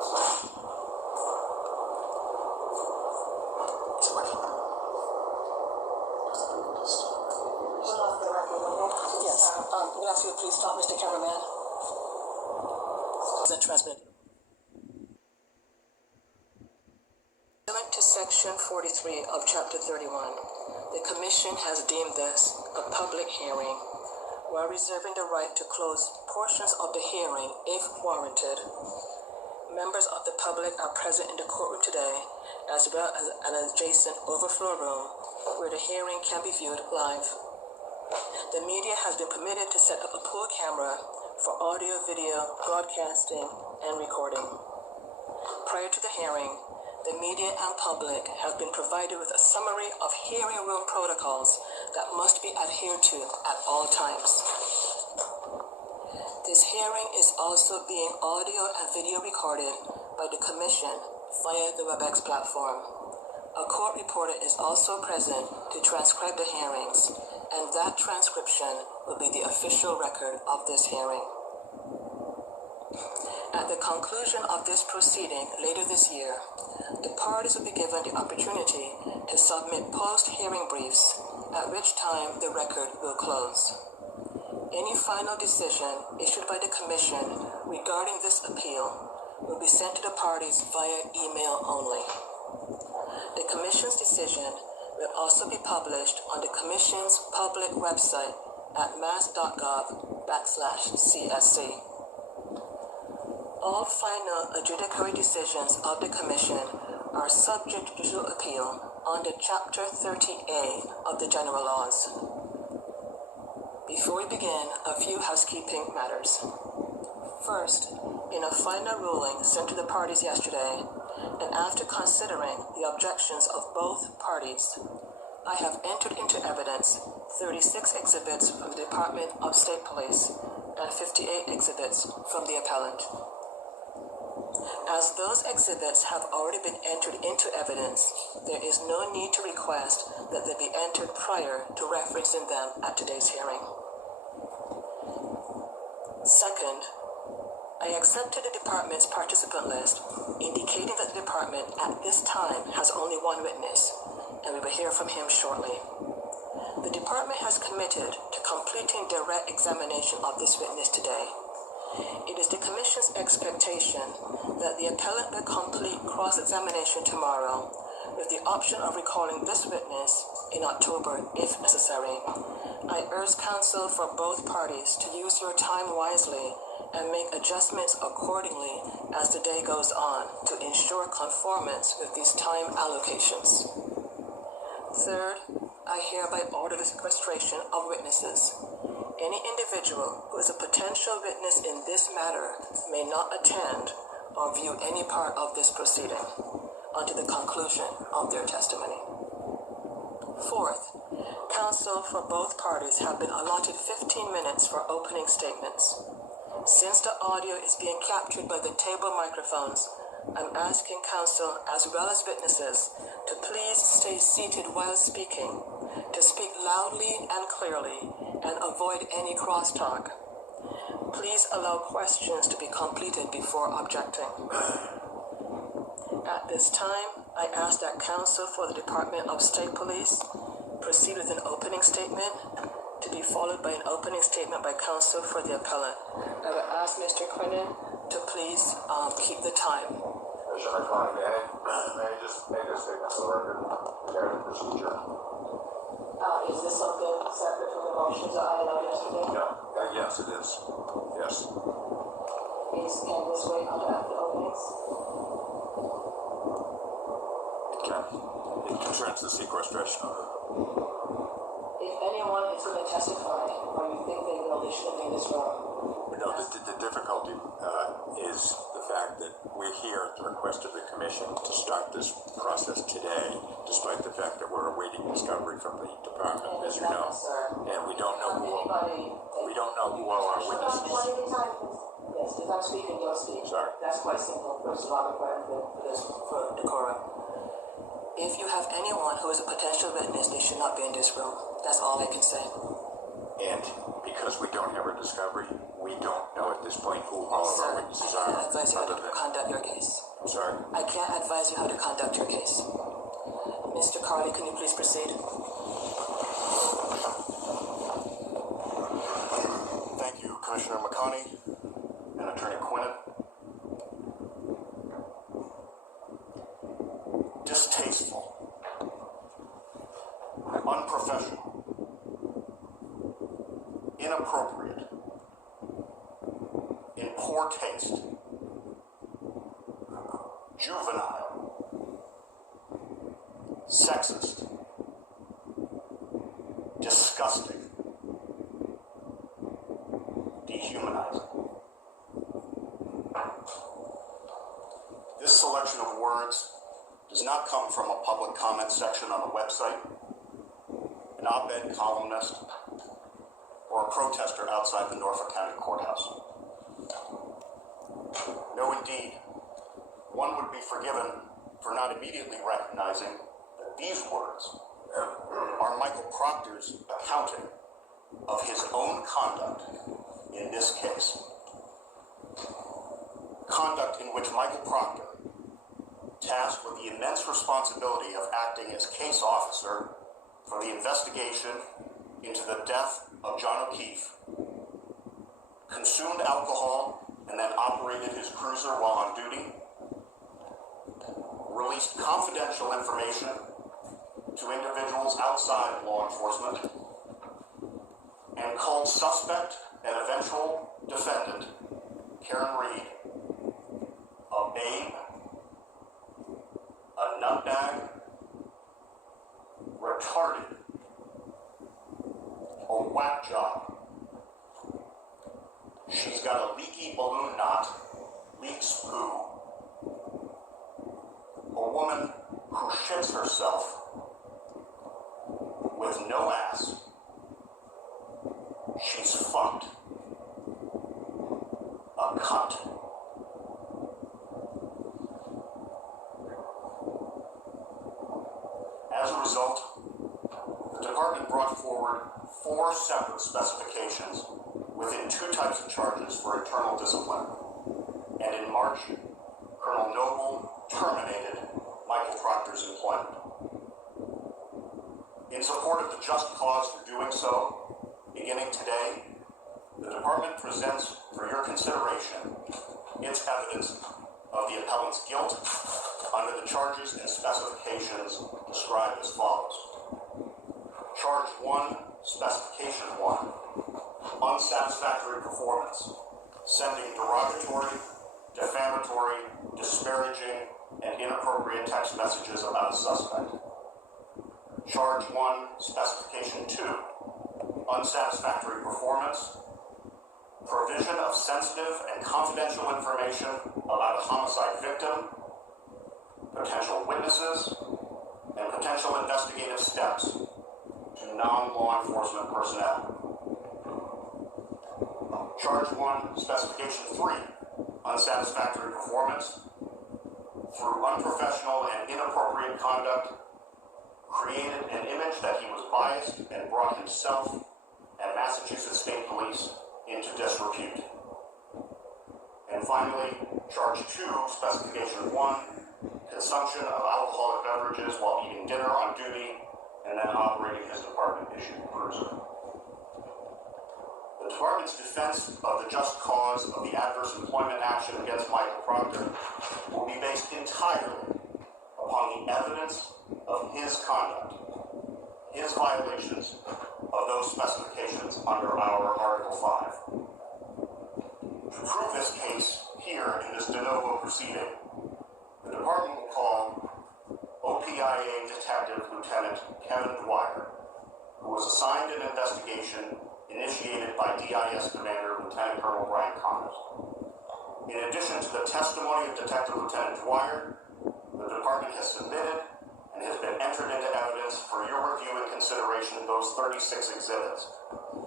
We'll ask you to please stop, Mr. Cameraman. Transmit. Pursuant to Section 43 of Chapter 31, the Commission has deemed this a public hearing, while reserving the right to close portions of the hearing if warranted. Members of the public are present in the courtroom today, as well as an adjacent overflow room where the hearing can be viewed live. The media has been permitted to set up a pool camera for audio, video, broadcasting, and recording. Prior to the hearing, the media and public have been provided with a summary of hearing room protocols that must be adhered to at all times. This hearing is also being audio and video recorded by the Commission via the WebEx platform. A court reporter is also present to transcribe the hearings, and that transcription will be the official record of this hearing. At the conclusion of this proceeding later this year, the parties will be given the opportunity to submit post-hearing briefs, at which time the record will close. Any final decision issued by the Commission regarding this appeal will be sent to the parties via email only. The Commission's decision will also be published on the Commission's public website at mass.gov/CSC. All final adjudicatory decisions of the Commission are subject to judicial appeal under Chapter 30A of the General Laws. Before we begin, a few housekeeping matters. First, in a final ruling sent to the parties yesterday, and after considering the objections of both parties, I have entered into evidence 36 exhibits from the Department of State Police and 58 exhibits from the appellant. As those exhibits have already been entered into evidence, there is no need to request that they be entered prior to referencing them at today's hearing. Second, I accepted the department's participant list, indicating that the department at this time has only one witness, and we will hear from him shortly. The department has committed to completing direct examination of this witness today. It is the Commission's expectation that the appellant will complete cross-examination tomorrow, with the option of recalling this witness in October if necessary. I urge counsel for both parties to use your time wisely and make adjustments accordingly as the day goes on to ensure conformance with these time allocations. Third, I hereby order the sequestration of witnesses. Any individual who is a potential witness in this matter may not attend or view any part of this proceeding until the conclusion of their testimony. Fourth, counsel for both parties have been allotted 15 minutes for opening statements. Since the audio is being captured by the table microphones, I'm asking counsel as well as witnesses to please stay seated while speaking, to speak loudly and clearly, and avoid any crosstalk. Please allow questions to be completed before objecting. At this time, I ask that counsel for the Department of State Police proceed with an opening statement, to be followed by an opening statement by counsel for the appellant. I will ask Mr. Quinnen to please keep the time. Commissioner McClellan, may I just make a statement for the record regarding the procedure? Is this something separate from the motions that I allowed yesterday? No. Yes, it is. Yes. Can this wait until after the openings? It can. It concerns the sequestration order. If anyone is going to testify, or you think they will, they should be in this room. No, the difficulty is the fact that we're here at the request of the Commission to start this process today, despite the fact that we're awaiting discovery from the department, as you know, and we don't know who all our witnesses. Yes, if I'm speaking, you'll speak. Sorry. That's quite simple. First of all, for decorum. If you have anyone who is a potential witness, they should not be in this room. That's all I can say. And because we don't have a discovery, we don't know at this point who all of our witnesses are. I advise you to conduct your case. can't advise you how to conduct your case. Mr. Carley, can you please proceed? Thank you, Commissioner McConney and Attorney Quinnen. Distasteful, unprofessional, inappropriate, in poor taste, juvenile, sexist, disgusting, dehumanizing. This selection of words does not come from a public comment section on a website, an op-ed columnist, or a protester outside the Norfolk County Courthouse. No, indeed, one would be forgiven for not immediately recognizing that these words are Michael Proctor's accounting of his own conduct in this case. Conduct in which Michael Proctor, tasked with the immense responsibility of acting as case officer for the investigation into the death of John O'Keefe, consumed alcohol and then operated his cruiser while on duty, released confidential information to individuals outside law enforcement, and called suspect and eventual defendant Karen Reed a babe, a nutbag, retarded, a whack job. She's got a leaky balloon knot, leaks poo. A woman who shits herself with no ass. She's fucked. A cunt. As a result, the department brought forward 4 separate specifications within 2 types of charges for internal discipline. And in March, Colonel Noble terminated Michael Proctor's employment. In support of the just cause for doing so, beginning today, the department presents for your consideration its evidence of the appellant's guilt under the charges and specifications described as follows. Charge 1, Specification 1, unsatisfactory performance, sending derogatory, defamatory, disparaging, and inappropriate text messages about a suspect. Charge 1, Specification 2, unsatisfactory performance, provision of sensitive and confidential information about a homicide victim, potential witnesses, and potential investigative steps to non-law enforcement personnel. Charge 1, Specification 3, unsatisfactory performance, through unprofessional and inappropriate conduct, created an image that he was biased and brought himself and Massachusetts State Police into disrepute. And finally, Charge 2, Specification 1, consumption of alcoholic beverages while eating dinner on duty and then operating his department-issued cruiser. The department's defense of the just cause of the adverse employment action against Michael Proctor will be based entirely upon the evidence of his conduct, his violations of those specifications under our Article 5. To prove this case here in this de novo proceeding, the department will call OPIA Detective Lieutenant Kevin Dwyer, who was assigned an investigation initiated by DIS Commander Lieutenant Colonel Brian Connors. In addition to the testimony of Detective Lieutenant Dwyer, the department has submitted and has been entered into evidence for your review and consideration of those 36 exhibits,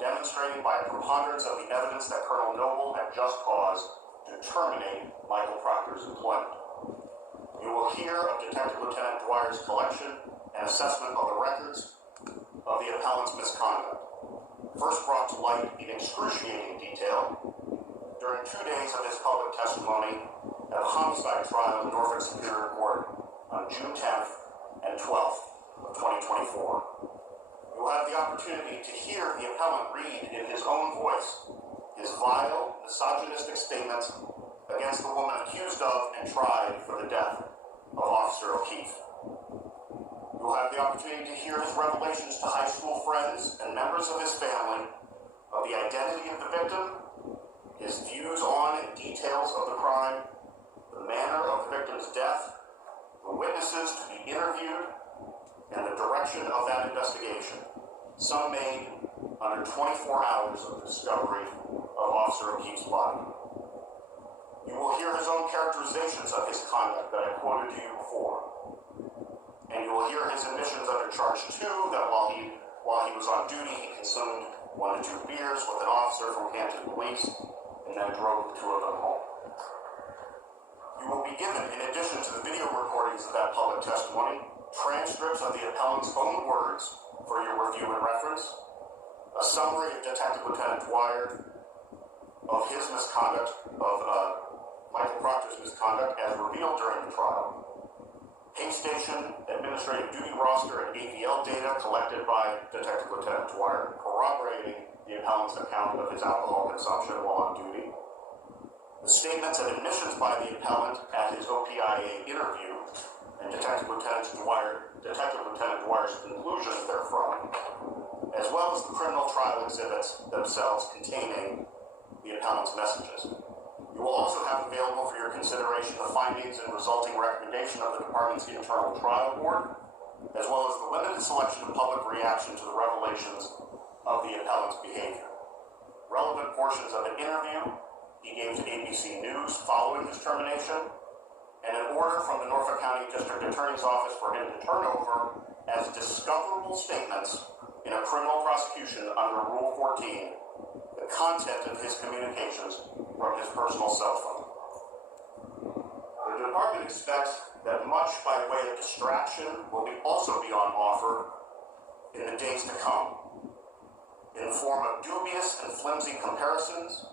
demonstrating by a preponderance of the evidence that Colonel Noble had just cause to terminate Michael Proctor's employment. You will hear of Detective Lieutenant Dwyer's collection and assessment of the records of the appellant's misconduct, first brought to light in excruciating detail during 2 days of his public testimony at the homicide trial in Norfolk Superior Court on June 10th and 12th of 2024. You will have the opportunity to hear the appellant read in his own voice his vile, misogynistic statements against the woman accused of and tried for the death of Officer O'Keefe. You will have the opportunity to hear his revelations to high school friends and members of his family of the identity of the victim, his views on and details of the crime, the manner of the victim's death, the witnesses to be interviewed, and the direction of that investigation, some made under 24 hours of the discovery of Officer O'Keefe's body. You will hear his own characterizations of his conduct that I quoted to you before. And you will hear his admissions under Charge 2 that while he was on duty, he consumed 1 to 2 beers with an officer from Hampton Police and then drove the 2 of them home. You will be given, in addition to the video recordings of that public testimony, transcripts of the appellant's own words for your review and reference, a summary of Detective Lieutenant Dwyer of his misconduct, of Michael Proctor's misconduct as revealed during the trial, pay station, administrative duty roster, and AVL data collected by Detective Lieutenant Dwyer, corroborating the appellant's account of his alcohol consumption while on duty, the statements and admissions by the appellant at his OPIA interview, and Detective Lieutenant Dwyer's conclusions therefrom, as well as the criminal trial exhibits themselves containing the appellant's messages. You will also have available for your consideration the findings and resulting recommendation of the department's internal trial board, as well as the limited selection of public reaction to the revelations of the appellant's behavior. Relevant portions of an interview he gave to ABC News following his termination, and an order from the Norfolk County District Attorney's Office for him to turn over as discoverable statements in a criminal prosecution under Rule 14 the content of his communications from his personal cell phone. The department expects that much by way of distraction will also be on offer in the days to come, in the form of dubious and flimsy comparisons,